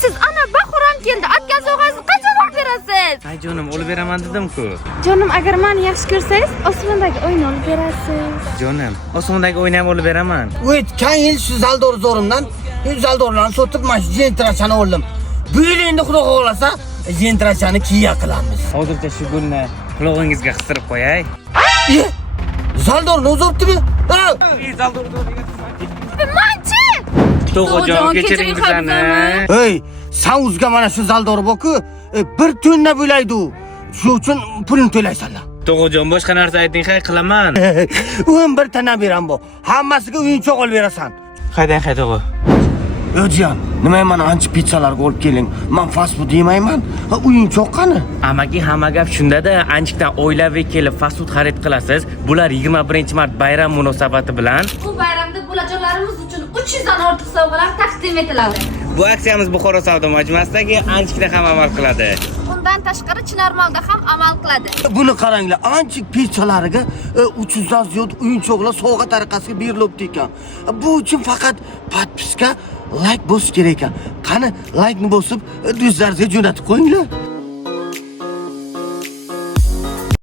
siz ana Bahoram keldi. Atgan sovg'angizni qachon olib berasiz? Ay jonim, olib beraman dedim-ku. Jonim, agar meni yaxshi ko'rsangiz, osmondagi oyni olib berasiz. Jonim, osmondagi o'yni ham olib beraman. O'tgan yil shu zaldor zo'rimdan zaldorlarni sotib mana shu jentrachani oldim. Bu yil endi xudo xohlasa jentrachani kiya qilamiz. Hozircha shu gulni qulog'ingizga qistirib qo'yay. Zaldorni o'zibdimi? Manchi! To'g'ajon, kechiring bizani. Ey, sen o'zga mana shu zaldor boku, bir tonna bo'laydi u. Shu uchun pulini to'laysanlar. To'g'ajon, boshqa narsa ayting, hay qilaman. 11 tonna beram bu. Hammasiga o'yinchoq olib berasan. Qaydan to'g'a? O'jiyan, nima mana ancha pizzalarga olib keling. Men fast food yemayman. O'yinchoq qani? Amaki, hamma gap shunda-da, anchikdan oilaviy kelib fast food xarid qilasiz. Bular 21-mart bayram munosabati bilan Bu bayramda bolajonlarimiz uchun 300 dan ortiq sovg'alar taqdim etiladi. bu aksiyamiz Buxoro savdo majmuasidagi anchikda ham amal qiladi. Undan tashqari Chinarmolda ham amal qiladi. Buni qaranglar, ancha pizzalariga 300 dan ziyod o'yinchoqlar sovg'a tariqasiga berilibdi ekan. Bu uchun faqat podpiska, like bosish kerak ekan. Qani, like ni bosib, do'stlaringizga jo'natib qo'yinglar.